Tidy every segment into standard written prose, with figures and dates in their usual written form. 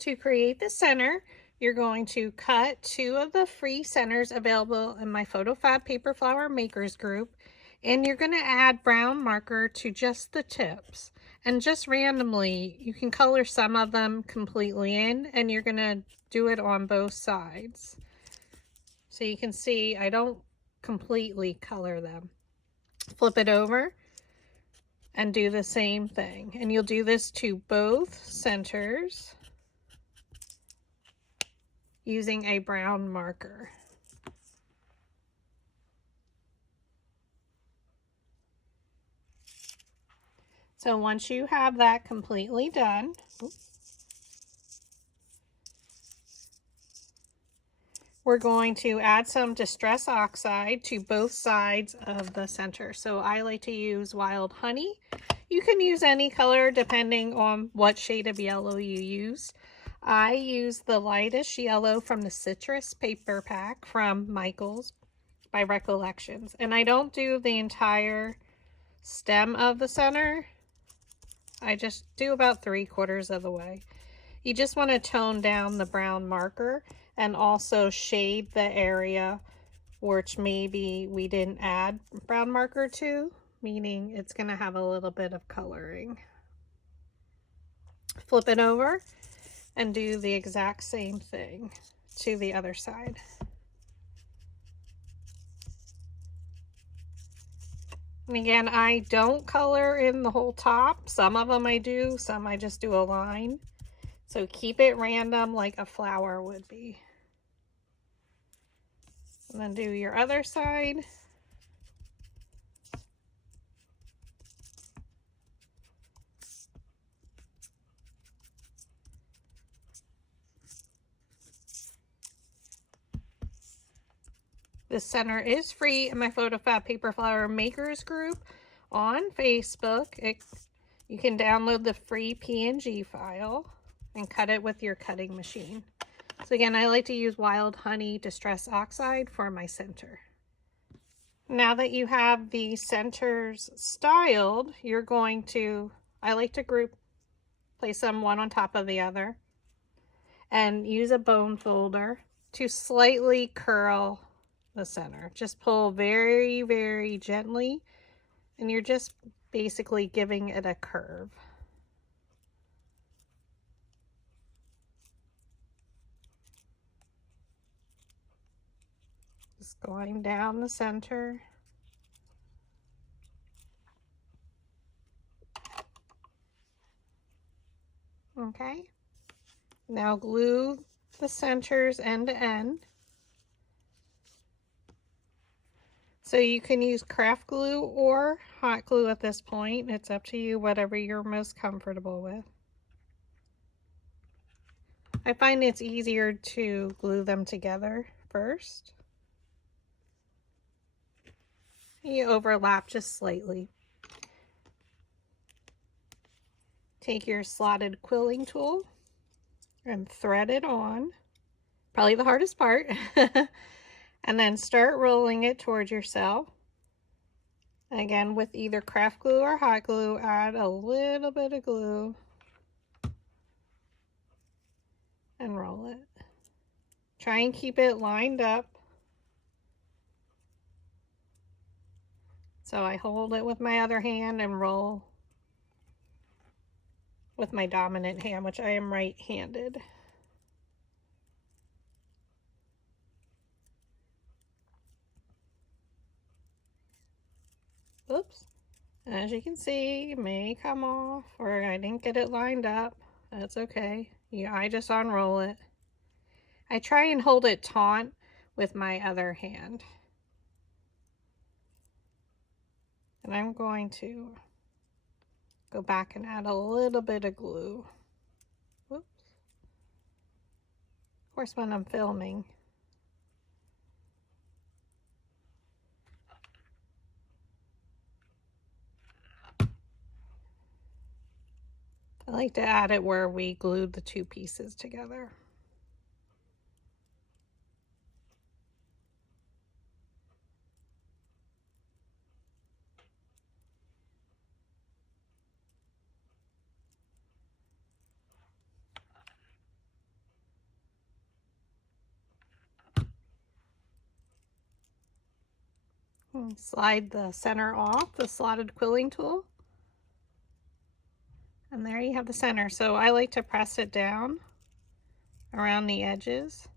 To create the center, you're going to cut 2 of the free centers available in my PhotoFab Paper Flower Makers group, and you're going to add brown marker to just the tips. And just randomly, you can color some of them completely in, and you're going to do it on both sides. So you can see I don't completely color them. Flip it over and do the same thing. And you'll do this to both centers using a brown marker. So once you have that completely done, we're going to add some Distress Oxide to both sides of the center. So I like to use Wild Honey. You can use any color depending on what shade of yellow you use. I use the lightest yellow from the Citrus Paper Pack from Michaels by Recollections. And I don't do the entire stem of the center. I just do about 3/4 of the way. You just want to tone down the brown marker and also shade the area which maybe we didn't add brown marker to, meaning it's going to have a little bit of coloring. Flip it over and do the exact same thing to the other side. And again, I don't color in the whole top. Some of them I do, some I just do a line. So keep it random like a flower would be. And then do your other side. The center is free in my PhotoFab Paper Flower Makers group on Facebook. You can download the free PNG file and cut it with your cutting machine. So again, I like to use Wild Honey Distress Oxide for my center. Now that you have the centers styled, you're going to, I like to place them one on top of the other, and use a bone folder to slightly curl the center. Just pull very, very gently, and you're just basically giving it a curve. Just going down the center. Okay. Now glue the centers end to end. So you can use craft glue or hot glue at this point. It's up to you, whatever you're most comfortable with. I find it's easier to glue them together first. You overlap just slightly. Take your slotted quilling tool and thread it on. Probably the hardest part. And then start rolling it towards yourself. Again, with either craft glue or hot glue, add a little bit of glue and roll it. Try and keep it lined up. So I hold it with my other hand and roll with my dominant hand, which I am right-handed. Oops. As you can see, it may come off, or I didn't get it lined up. That's okay. I just unroll it. I try and hold it taut with my other hand. And I'm going to go back and add a little bit of glue. Whoops. Of course, when I'm filming. I like to add it where we glued the two pieces together. Slide the center off the slotted quilling tool. And there you have the center. So I like to press it down around the edges.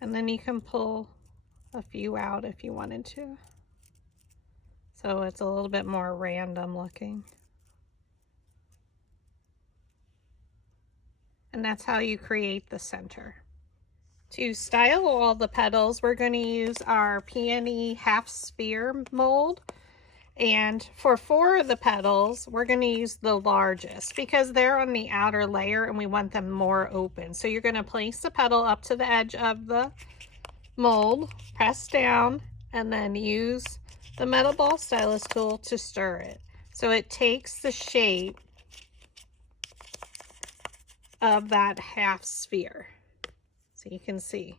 And then you can pull a few out if you wanted to. So it's a little bit more random looking. And that's how you create the center. To style all the petals, we're going to use our Peony half sphere mold. And for 4 of the petals, we're going to use the largest because they're on the outer layer and we want them more open. So you're going to place the petal up to the edge of the mold, press down, and then use the metal ball stylus tool to stir it. So it takes the shape of that half sphere. So you can see.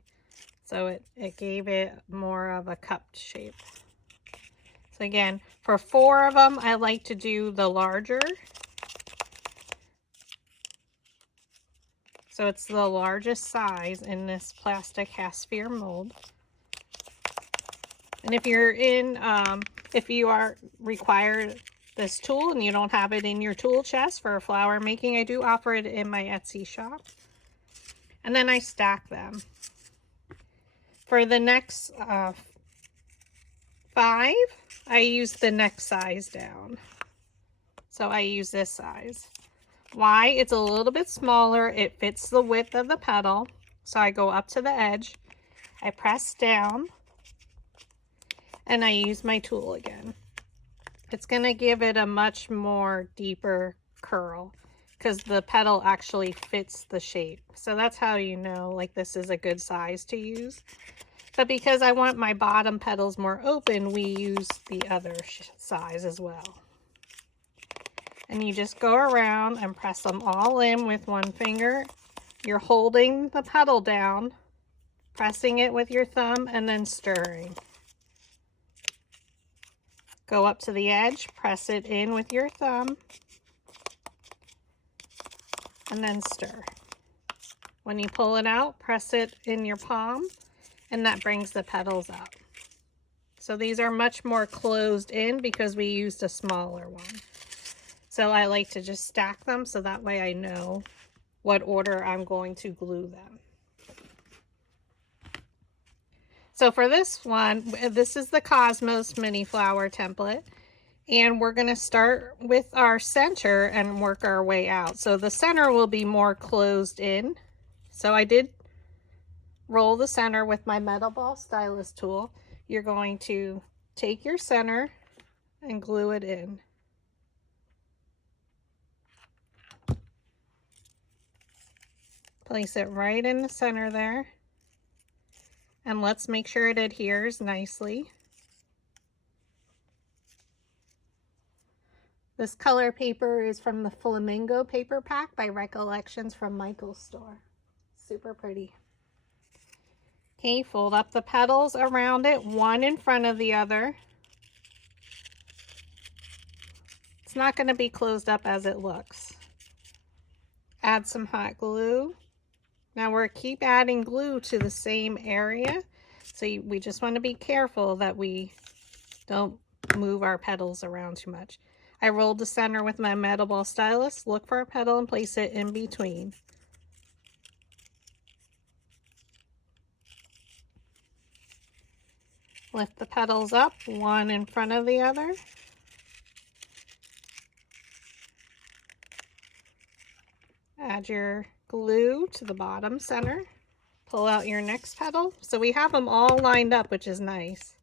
So it gave it more of a cupped shape. So again, for 4 of them, I like to do the larger. So it's the largest size in this plastic half sphere mold. And if you're if you are required this tool and you don't have it in your tool chest for flower making, I do offer it in my Etsy shop. And then I stack them. For the next 5, I use the next size down. So I use this size. Why? It's a little bit smaller. It fits the width of the petal. So I go up to the edge. I press down. And I use my tool again. It's going to give it a much more deeper curl because the petal actually fits the shape. So that's how you know like this is a good size to use. But because I want my bottom petals more open, we use the other size as well. And you just go around and press them all in with one finger. You're holding the petal down, pressing it with your thumb, and then stirring. Go up to the edge, press it in with your thumb, and then stir. When you pull it out, press it in your palm, and that brings the petals up. So these are much more closed in because we used a smaller one. So I like to just stack them so that way I know what order I'm going to glue them. So for this one, this is the Cosmos mini flower template. And we're going to start with our center and work our way out. So the center will be more closed in. So I did roll the center with my metal ball stylus tool. You're going to take your center and glue it in. Place it right in the center there. And let's make sure it adheres nicely. This color paper is from the Flamingo paper pack by Recollections from Michael's store. Super pretty. Okay, fold up the petals around it, one in front of the other. It's not going to be closed up as it looks. Add some hot glue. Now we're keep adding glue to the same area. So we just want to be careful that we don't move our petals around too much. I rolled the center with my metal ball stylus. Look for a petal and place it in between. Lift the petals up, one in front of the other. Add your glue to the bottom center. Pull out your next petal. So we have them all lined up, which is nice.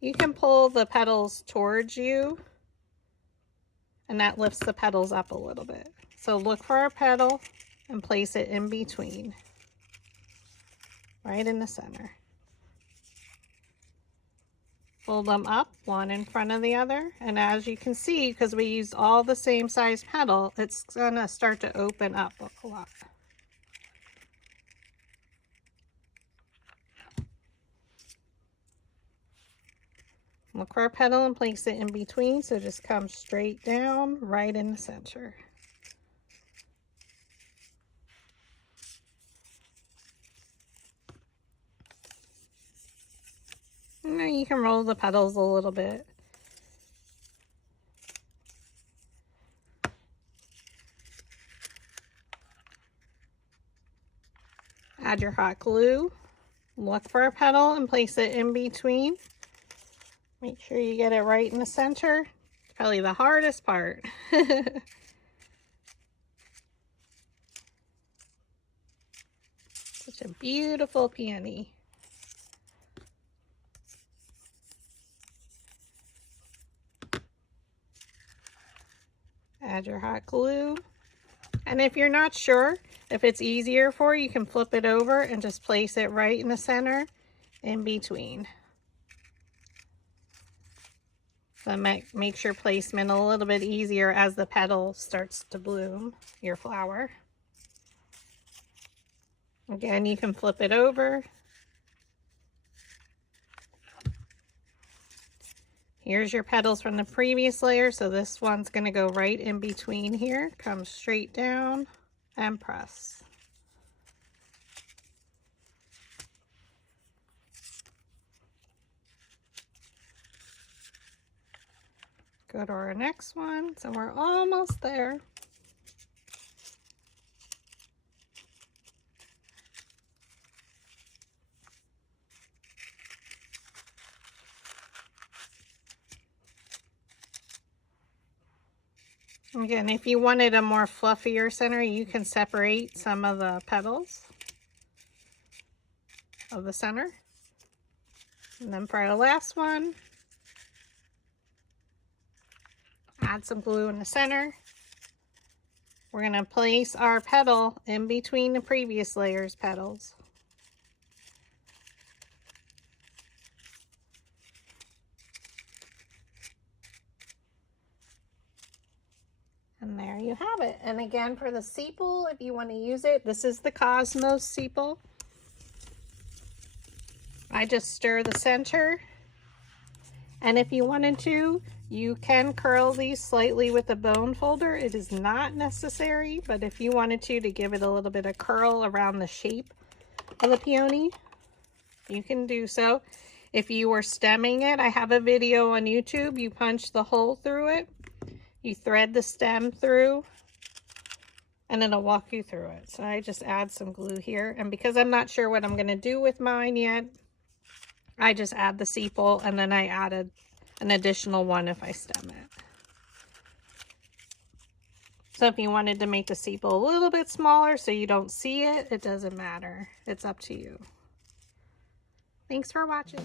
You can pull the petals towards you, and that lifts the petals up a little bit. So look for a petal and place it in between, right in the center. Fold them up, one in front of the other, and as you can see, because we used all the same size petal, it's gonna start to open up a lot. Look for a petal and place it in between, so just come straight down, right in the center. And then you can roll the petals a little bit. Add your hot glue. Look for a petal and place it in between. Make sure you get it right in the center. It's probably the hardest part. Such a beautiful peony. Add your hot glue. And if you're not sure, if it's easier for you, you can flip it over and just place it right in the center in between. So makes your placement a little bit easier as the petal starts to bloom your flower. Again, you can flip it over. Here's your petals from the previous layer, so this one's going to go right in between here. Come straight down and press. Go to our next one, so we're almost there. Again, if you wanted a more fluffier center, you can separate some of the petals of the center. And then for our last one, add some glue in the center. We're going to place our petal in between the previous layer's petals. And there you have it. And again, for the sepal, if you want to use it, this is the Cosmos sepal. I just stir the center. And if you wanted to, you can curl these slightly with a bone folder. It is not necessary, but if you wanted to give it a little bit of curl around the shape of the peony, you can do so. If you were stemming it, I have a video on YouTube. You punch the hole through it. You thread the stem through, and it'll walk you through it. So I just add some glue here. And because I'm not sure what I'm going to do with mine yet, I just add the sepal, and then I added an additional one if I stem it. So if you wanted to make the sepal a little bit smaller so you don't see it, it doesn't matter. It's up to you. Thanks for watching.